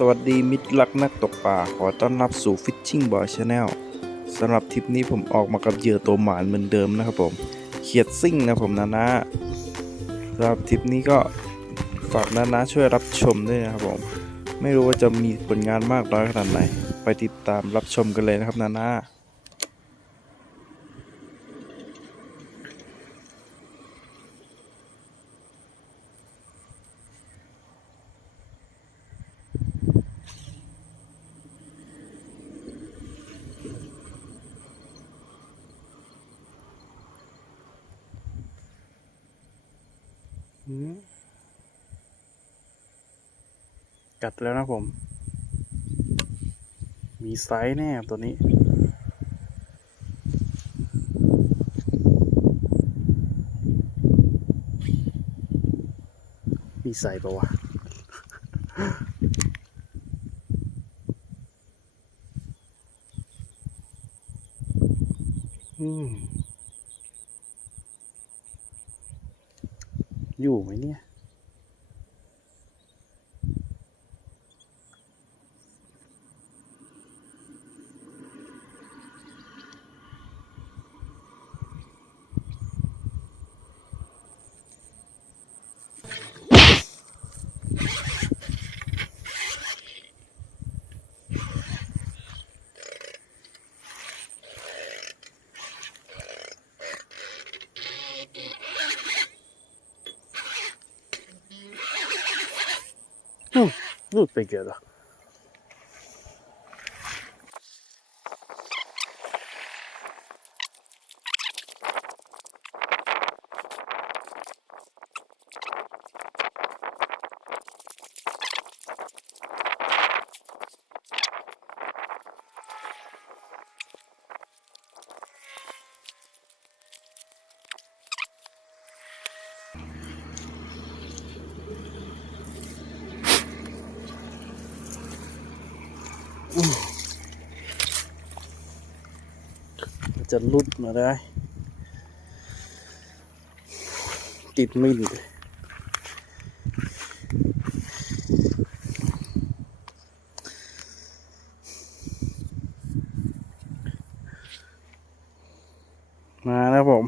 สวัสดีมิตรรักนักตกปลาขอต้อนรับสู่ Fishing Boy Channel สำหรับทริปนี้ผมออกมากับเหยื่อตัวหมานเหมือนเดิมนะครับผมเขียดซิ่งนะผมนะนะสำหรับทริปนี้ก็ฝากนานะช่วยรับชมด้วยนะครับผมไม่รู้ว่าจะมีผลงานมากน้อยขนาดไหน ไปติดตามรับชมกันเลยนะครับนานะ กัดแล้วนะผม มีไซส์แน่ตัวนี้ มีไซส์ปะวะอืม อยู่ไหม เนี่ย 路被给了 จะลุดมาได้ ติดมินเลยมาแล้วผม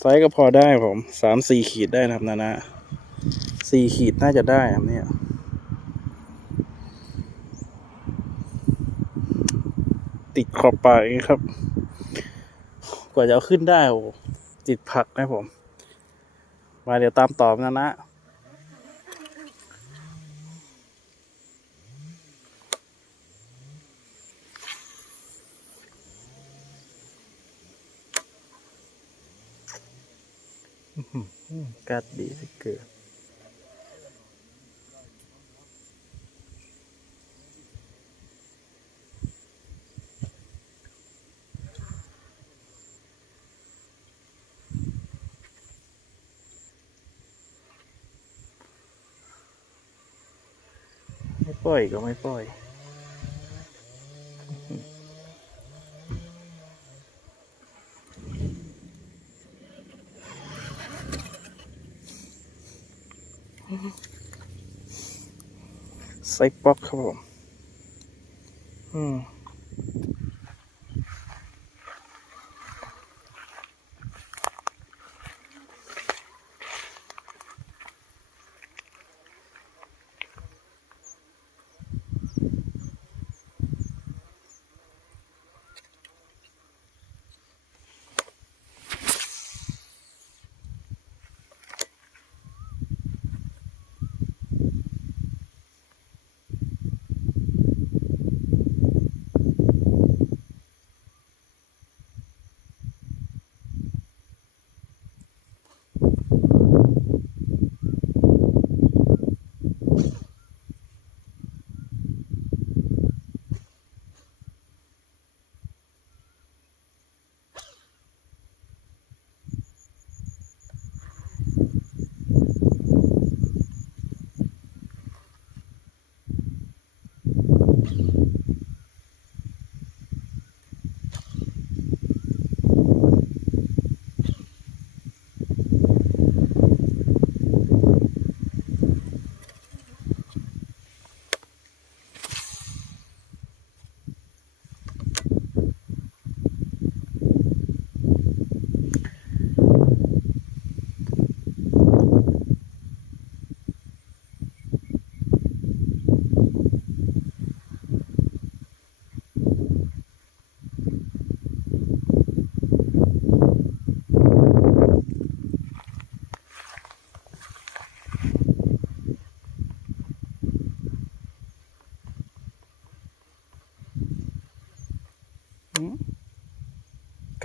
ไซส์ก็พอได้ผมสามสี่ขีดได้นะครับนานะสี่ขีดน่าจะได้ครับเนี่ย ติดขอบปาอย่างนี้ครับ กว่าจะเอาขึ้นได้โอ้โหติดผักนะผม มาเดี๋ยวตามตอบนะนะกัดดีสิเกิด ปล่อยก็ไม่ปล่อย ไซส์ป๊อกครับผม อืม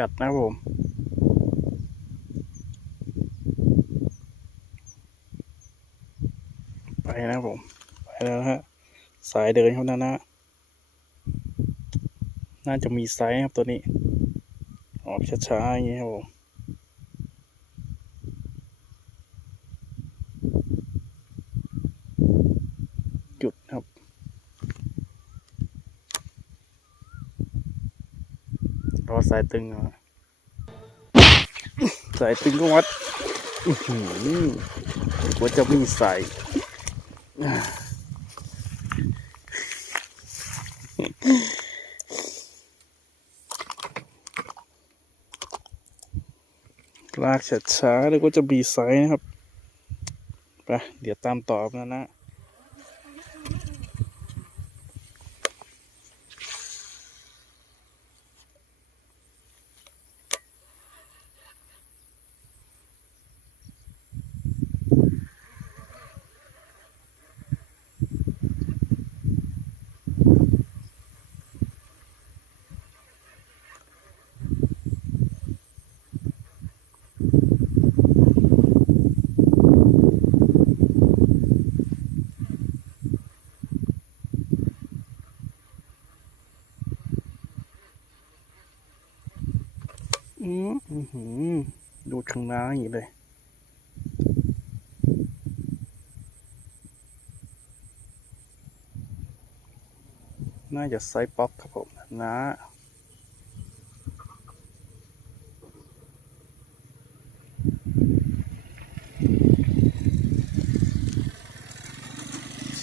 กัดนะครับผมไปนะครับผมไปแล้วนะฮะสายเดินครับนะนะน่าจะมีไซส์ครับตัวนี้ออกช้าๆอย่างนี้ครับผม หยุดครับ รอ สายตึงนะสายตึงก็วัดว่าจะมีสายลากช้าๆแล้วก็จะบีไซส์นะครับ ไป เดี๋ยวตามต่อบนะนะ อืมอื้อหือดู ข้างหน้าอย่างนี้เลยน่าจะไซป๊อกครับผมนะ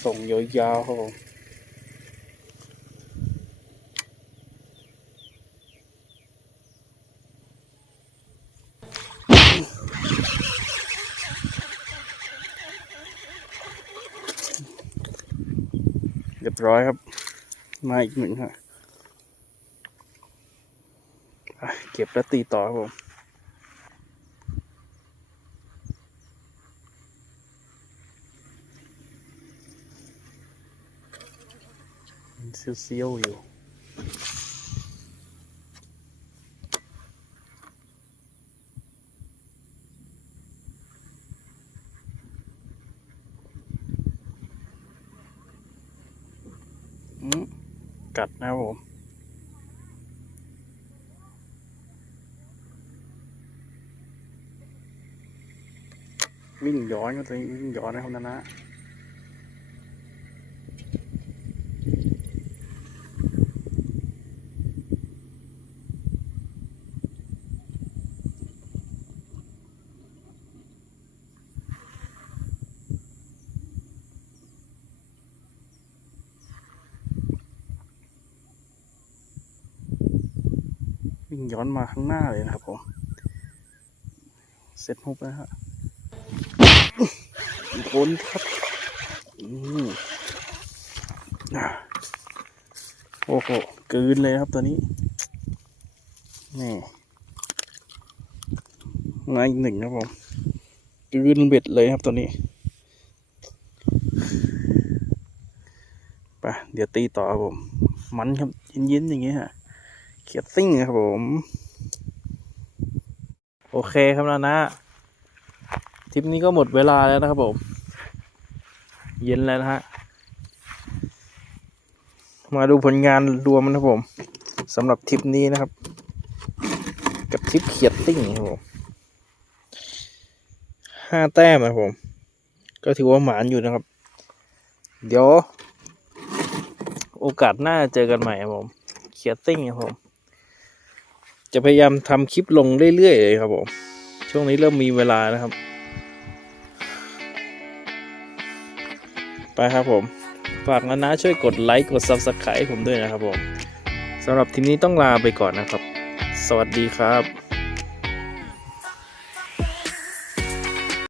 ส่งยาวๆครับผม เรียบร้อยครับ มาอีกหนึ่งฮะอะเก็บแล้วตีต่อครับผมเซียวๆอยู่ กัดนะครับผมวิ่งย้อนก็จะวิ่งย้อนนะครับนะนะ วิ่งย้อนมาข้างหน้าเลยนะครับผม เสร็จฮุบแล้วฮะอีกคนครับอืมโอ้โหกลืนเลยครับตัวนี้ นี่มาอีกหนึ่งครับผมกลืนเบ็ดเลยครับตัวนี้ไปเดี๋ยวตีต่อครับผม มันครับเย็นๆอย่างเงี้ยฮะ เขียดซิ่งครับผม โอเคครับนะนะทริปนี้ก็หมดเวลาแล้วนะครับผม เย็นแล้วนะฮะ มาดูผลงานรวมนะครับผมสำหรับทริปนี้นะครับ กับทริปเขียดติ้งครับผมห้าแต้มนะครับผม ก็ถือว่าหมานอยู่นะครับ เดี๋ยว โอกาสหน้าเจอกันใหม่ครับผมเขียดติ้งครับผม จะพยายามทำคลิปลงเรื่อยๆเลยครับผม ช่วงนี้เริ่มมีเวลานะครับ ไปครับผม ฝากนะนะช่วยกดไลค์กด Subscribe ผมด้วยนะครับผมสำหรับทีนี้ต้องลาไปก่อนนะครับ สวัสดีครับ